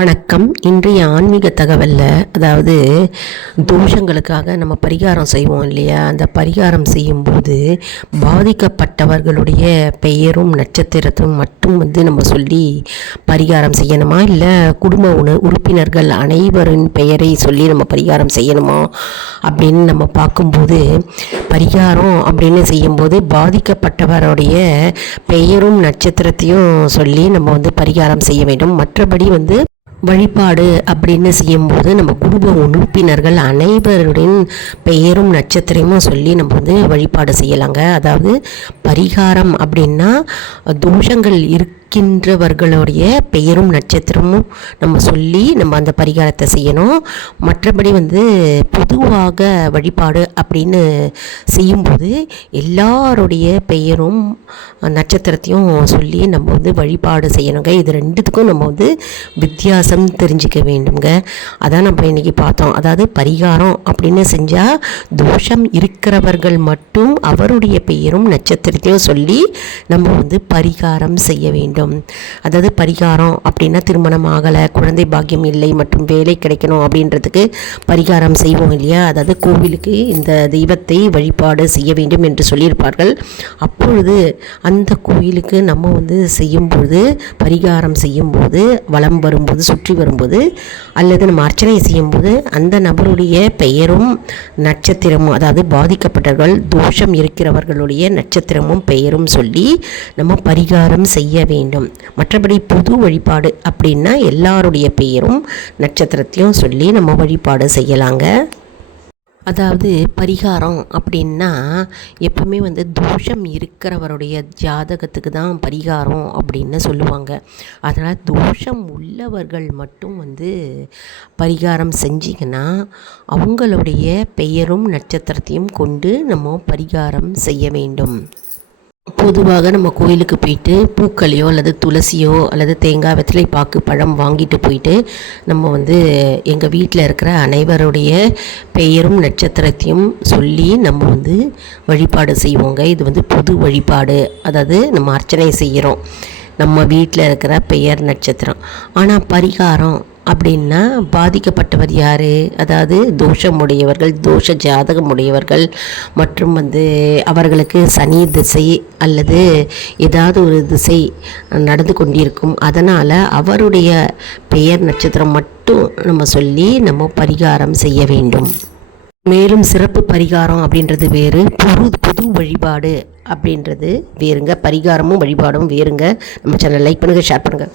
வணக்கம். இன்றைய ஆன்மீக தகவலில் அதாவது தோஷங்களுக்காக நம்ம பரிகாரம் செய்வோம் இல்லையா? அந்த பரிகாரம் செய்யும்போது பாதிக்கப்பட்டவர்களுடைய பெயரும் நட்சத்திரத்தும் மட்டும் வந்து நம்ம சொல்லி பரிகாரம் செய்யணுமா? இல்லை குடும்ப உண உறுப்பினர்கள் அனைவரின் பெயரை சொல்லி நம்ம பரிகாரம் செய்யணுமா? அப்படின்னு நம்ம பார்க்கும்போது பரிகாரம் அப்படின்னு செய்யும்போது பாதிக்கப்பட்டவருடைய பெயரும் நட்சத்திரத்தையும் சொல்லி நம்ம வந்து பரிகாரம் செய்ய வேண்டும். மற்றபடி வந்து வழிபாடு அப்படின்னு செய்யும்போது நம்ம குடும்ப உறுப்பினர்கள் அனைவருடைய பெயரும் நட்சத்திரமும் சொல்லி நம்ம வந்து வழிபாடு செய்யலாங்க. அதாவது பரிகாரம் அப்படின்னா தோஷங்கள் இருக்கின்றவர்களுடைய பெயரும் நட்சத்திரமும் நம்ம சொல்லி நம்ம அந்த பரிகாரத்தை செய்யணும். மற்றபடி வந்து பொதுவாக வழிபாடு அப்படின்னு செய்யும்போது எல்லாருடைய பெயரும் நட்சத்திரத்தையும் சொல்லி நம்ம வந்து வழிபாடு செய்யணுங்க. இது ரெண்டுத்துக்கும் நம்ம வந்து வித்தியாசம் தெரிஞ்சுக்க வேண்டுங்க அதான் நம்ம இன்றைக்கி பார்த்தோம். அதாவது பரிகாரம் அப்படின்னு செஞ்சால் தோஷம் இருக்கிறவர்கள் மட்டும் அவருடைய பெயரும் நட்சத்திரத்தையும் சொல்லி நம்ம வந்து பரிகாரம் செய்ய வேண்டும். அதாவது பரிகாரம் அப்படின்னா திருமணம் ஆகலை குழந்தை பாக்கியம் இல்லை மற்றும் வேலை கிடைக்கணும் அப்படின்றதுக்கு பரிகாரம் செய்வோம் இல்லையா? அதாவது கோவிலுக்கு இந்த தெய்வத்தை வழிபாடு செய்ய வேண்டும் என்று சொல்லியிருப்பார்கள். அப்பொழுது அந்த கோயிலுக்கு நம்ம வந்து செய்யும்போது பரிகாரம் செய்யும்போது வலம் வரும்போது சுற்றி வரும்போது அல்லது நம்ம அர்ச்சனை செய்யும்போது அந்த நபருடைய பெயரும் நட்சத்திரமும் அதாவது பாதிக்கப்பட்டவர்கள் தோஷம் இருக்கிறவர்களுடைய நட்சத்திரமும் பெயரும் சொல்லி நம்ம பரிகாரம் செய்ய வேண்டும். மற்றபடி புது வழிபாடு அப்படின்னா எல்லாருடைய பெயரும் நட்சத்திரத்தையும் சொல்லி நம்ம வழிபாடு செய்யலாங்க. அதாவது பரிகாரம் அப்படின்னா எப்பவுமே வந்து தோஷம் இருக்கிறவருடைய ஜாதகத்துக்கு தான் பரிகாரம் அப்படின்னு சொல்லுவாங்க. அதனால் தோஷம் உள்ளவர்கள் மட்டும் வந்து பரிகாரம் செஞ்சிங்கன்னா அவங்களுடைய பெயரும் நட்சத்திரத்தையும் கொண்டு நம்ம பரிகாரம் செய்ய வேண்டும். பொதுவாக நம்ம கோயிலுக்கு போயிட்டு பூக்களையோ அல்லது துளசியோ அல்லது தேங்காய் வெத்தலை பாக்கு பழம் வாங்கிட்டு போயிட்டு நம்ம வந்து எங்கள் வீட்டில் இருக்கிற அனைவருடைய பெயரும் நட்சத்திரத்தையும் சொல்லி நம்ம வந்து வழிபாடு செய்வோங்க. இது வந்து பொது வழிபாடு. அதாவது நம்ம அர்ச்சனை செய்கிறோம் நம்ம வீட்டில் இருக்கிற பெயர் நட்சத்திரம். ஆனால் பரிகாரம் அப்படின்னா பாதிக்கப்பட்டவர் யார்? அதாவது தோஷமுடையவர்கள் தோஷ ஜாதகம் உடையவர்கள் மற்றும் வந்து அவர்களுக்கு சனி திசை அல்லது ஏதாவது ஒரு திசை நடந்து கொண்டிருக்கும். அதனால் அவருடைய பெயர் நட்சத்திரம் மட்டும் நம்ம சொல்லி நம்ம பரிகாரம் செய்ய வேண்டும். மேலும் சிறப்பு பரிகாரம் அப்படின்றது வேறு. புது புது வழிபாடு அப்படின்றது வேறுங்க. பரிகாரமும் வழிபாடும் வேறுங்க. நம்ம சேனல் லைக் பண்ணுங்கள் ஷேர் பண்ணுங்கள்